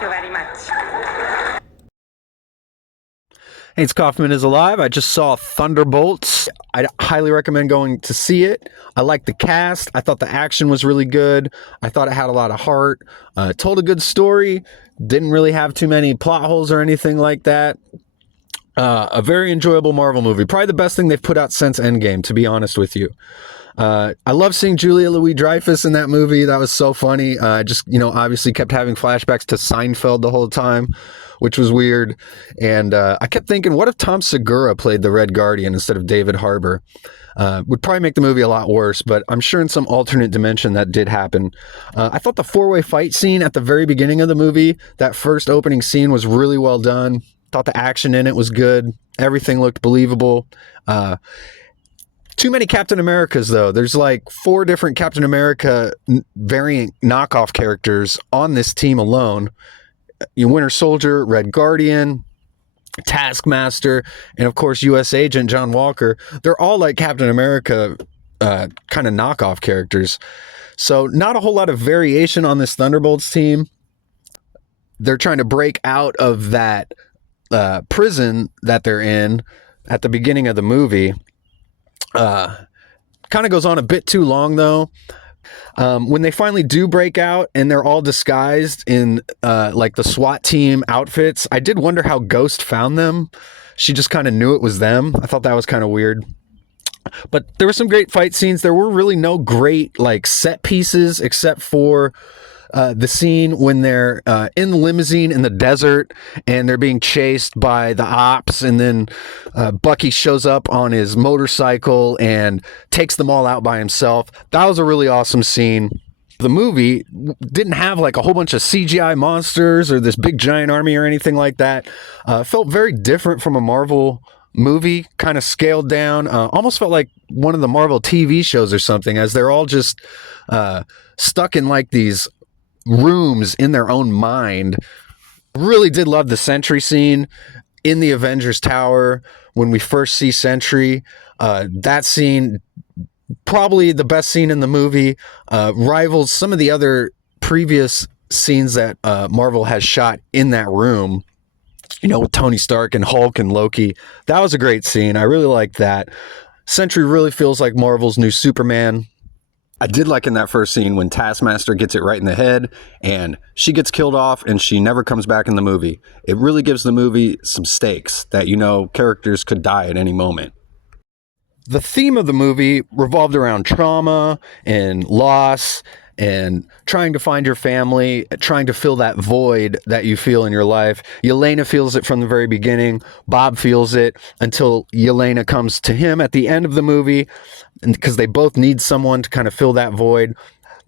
Thank you very much. Hey, it's Kaufman is Alive. I just saw Thunderbolts. I highly recommend going to see it. I like the cast. I thought the action was really good. I thought it had a lot of heart. Told a good story. Didn't really have too many plot holes or anything like that. A very enjoyable Marvel movie. Probably the best thing they've put out since Endgame, to be honest with you. I love seeing Julia Louis-Dreyfus in that movie. That was so funny. Just, obviously kept having flashbacks to Seinfeld the whole time, which was weird. And I kept thinking, what if Tom Segura played the Red Guardian instead of David Harbour? Would probably make the movie a lot worse, but I'm sure in some alternate dimension that did happen. I thought the four-way fight scene at the very beginning of the movie, that first opening scene, was really well done. Thought the action in it was good. Everything looked believable. Too many Captain Americas, though. There's like 4 different Captain America variant knockoff characters on this team alone. Winter Soldier, Red Guardian, Taskmaster, and of course U.S. Agent John Walker. They're all like Captain America kind of knockoff characters. So not a whole lot of variation on this Thunderbolts team. They're trying to break out of that prison that they're in at the beginning of the movie. Kind of goes on a bit too long, though. When they finally do break out and they're all disguised in like the SWAT team outfits, I did wonder how Ghost found them. She just kind of knew it was them. I thought that was kind of weird. But there were some great fight scenes. There were really no great like set pieces except for the scene when they're in the limousine in the desert and they're being chased by the ops, and then Bucky shows up on his motorcycle and takes them all out by himself. That was a really awesome scene. The movie didn't have like a whole bunch of CGI monsters or this big giant army or anything like that. Felt very different from a Marvel movie, kind of scaled down. Almost felt like one of the Marvel TV shows or something, as they're all just stuck in like these rooms in their own mind. Really did love the Sentry scene in the Avengers Tower when we first see Sentry. That scene, probably the best scene in the movie, rivals some of the other previous scenes that Marvel has shot in that room, with Tony Stark and Hulk and Loki. That was a great scene. I really liked that. Sentry really feels like Marvel's new Superman. I did like in that first scene when Taskmaster gets it right in the head and she gets killed off and she never comes back in the movie. It really gives the movie some stakes that, characters could die at any moment. The theme of the movie revolved around trauma and loss and trying to find your family, trying to fill that void that you feel in your life. Yelena feels it from the very beginning. Bob feels it until Yelena comes to him at the end of the movie, because they both need someone to kind of fill that void.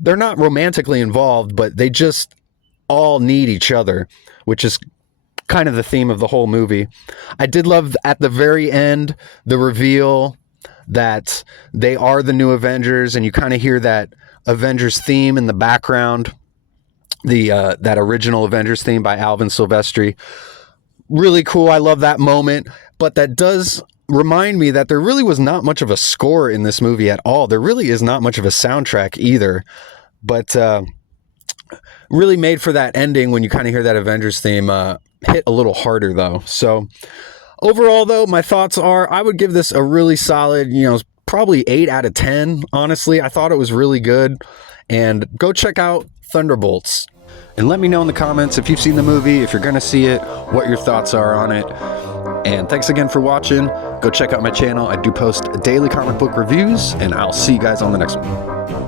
They're not romantically involved, but they just all need each other, which is kind of the theme of the whole movie. I did love at the very end the reveal that they are the new Avengers, and you kind of hear that Avengers theme in the background, that original Avengers theme by Alvin Silvestri. Really cool. I love that moment, but that does remind me that there really was not much of a score in this movie at all. There really is not much of a soundtrack either, but really made for that ending when you kind of hear that Avengers theme hit a little harder though. So overall though, my thoughts are I would give this a really solid, probably 8 out of 10. Honestly, I thought it was really good. And go check out Thunderbolts. And let me know in the comments if you've seen the movie, if you're going to see it, what your thoughts are on it. And thanks again for watching. Go check out my channel. I do post daily comic book reviews, and I'll see you guys on the next one.